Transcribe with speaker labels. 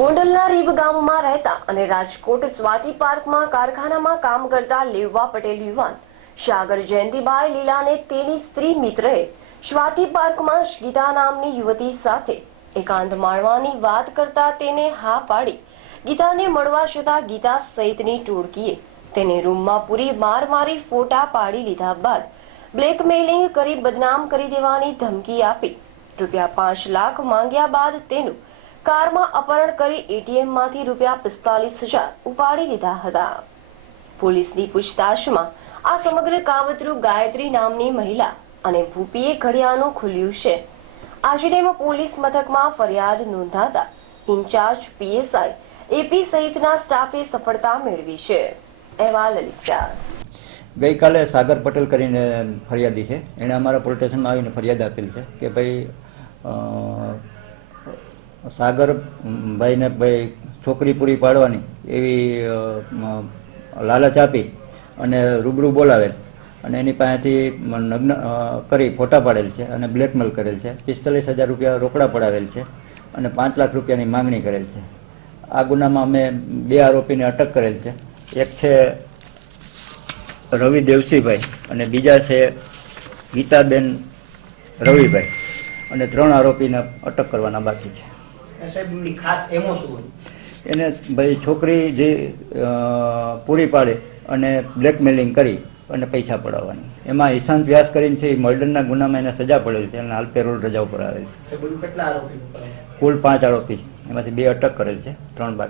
Speaker 1: ગોંડલના રીબ ગામમાં રહેતા અને રાજકોટ સ્વાતિ પાર્કમાં કારખાનામાં કામ કરતા લેવવા પટેલ યુવાન. સાગર જયંતિભાઈ લીલાને તેની સ્ત્રી મિત્રએ સ્વાતિ પાર્કમાં ગીતા નામની યુવતી સાથે એકાંત માણવાની વાત કરતા તેને હા પાડી. ગીતાને મળવા છતાં ગીતા સહિતની ટોળકીએ તેને રૂમમાં પૂરી માર મારી ફોટા પાડી લીધા બાદ બ્લેકમેલિંગ કરી બદનામ કરી દેવાની ધમકી આપી. રૂપિયા પાંચ લાખ માંગ્યા બાદ તેનું કારમાં અપહરણ કરી એટીએમમાંથી રૂપિયા પિસ્તાલીસ હજાર ઉપાડી લીધા હતા. પોલીસની પૂછતાછમાં આ સમગ્ર કાવતરું ગાયત્રી નામની મહિલા અને ભૂપીએ ઘડિયાળનું ખુલ્યું છે. આજીડેમ પોલીસ મથકમાં ફરિયાદ નોંધાતા ઇન્ચાર્જ પીએસઆઈ એપી સહિતના સ્ટાફે સફળતા મેળવી છે. અહેવાલ લલિત વ્યાસ.
Speaker 2: ગઈકાલે સાગર પટેલ કરીને ફરિયાદી છે. એણે અમારા પોલીસ સ્ટેશનમાં આવીને ફરિયાદ આપેલી છે કે ભાઈ સાગર ભાઈને ભાઈ છોકરી પૂરી પાડવાની એવી લાલચ આપી અને રૂબરૂ બોલાવેલ. અને એની પાસેથી નગ્ન કરી ફોટા પાડેલ છે અને બ્લેકમેલ કરેલ છે. પિસ્તાલીસ હજાર રૂપિયા રોકડા પડાવેલ છે અને પાંચ લાખ રૂપિયાની માંગણી કરેલ છે. આ ગુનામાં અમે બે આરોપીને અટક કરેલ છે. એક છે રવિ દેવસીભાઈ અને બીજા છે ગીતાબેન રવિભાઈ. અને ત્રણ આરોપીને અટક કરવાના બાકી છે.
Speaker 3: સાહેબ ખાસ એમો શું
Speaker 2: એને ભાઈ છોકરી જે પૂરી પાડે અને બ્લેકમેલિંગ કરી અને પૈસા પડાવવાની. એમાં ઈશાંત વ્યાસ કરીને છે એ મર્ડરના ગુનામાં એને સજા પડેલ છે અને હાલ પેરોલ રજા ઉપર આવેલ છે. કુલ પાંચ આરોપી એમાંથી બે અટક કરેલ છે ત્રણ બાકી.